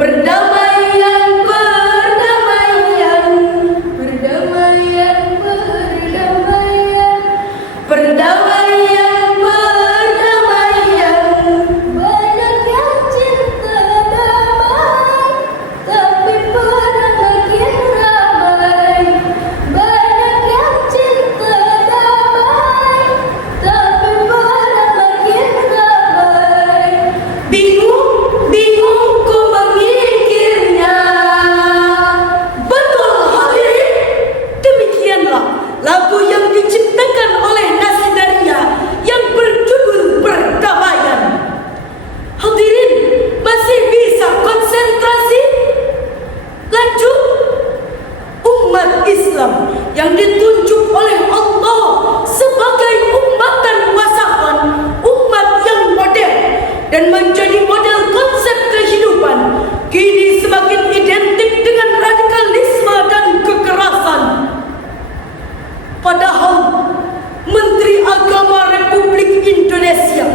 Perdamaian, perdamaian, perdamaian, perdamaian, perdamaian, perdamaian. Banyak yang cinta damai, tapi perang makin ramai. Banyak yang cinta damai, tapi perang makin ramai. Bingung ku memikirnya. Betul hadirin, demikianlah lagu yang diciptakan oleh Nasdaria yang berjudul Perdamaian. Hadirin masih bisa konsentrasi? Lanjut. Umat Islam yang ditunjuk oleh Allah sebagai ummatan wasatan, umat yang modern dan menjadi model konsep kehidupan, kini semakin identik dengan radikalisme dan kekerasan. Padahal Menteri Agama Republik Indonesia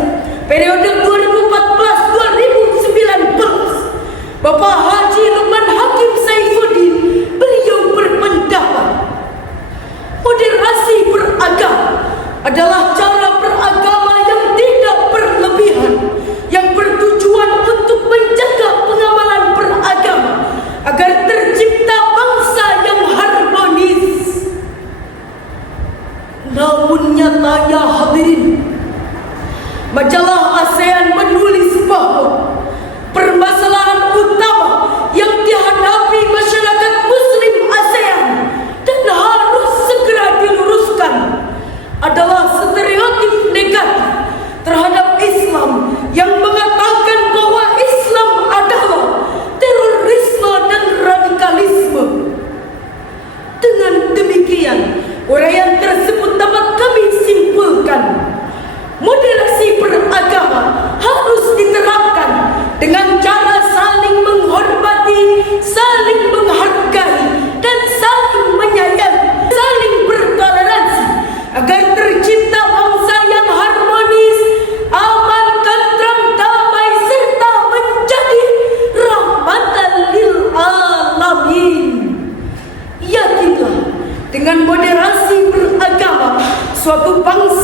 periode 2014-2019, Bapak Haji Lukman Hakim Saifuddin, beliau berpendapat moderasi beragama adalah cara beragama yang tidak berlebihan, yang bertujuan untuk menjaga pengamalan beragama agar tercipta bangsa yang harmonis. Namun nyatanya hadirin, majalah ASEAN menulis bahwa permasalahan utama yang dihadapi masyarakat Muslim ASEAN dan harus segera diluruskan adalah stereotip negatif terhadap Islam yang mengatakan bahwa Islam adalah terorisme dan radikalisme. Dengan demikian, uraian tersebut dapat kami simpulkan, moderasi beragama harus diterapkan dengan cara saling menghormati, saling menghargai, dan saling menyayangi, saling bertoleransi agar tercipta bangsa yang harmonis, aman, tentram, damai, serta menjadi rahmatan lil alamin. Yakinlah, dengan moderasi beragama, suatu bangsa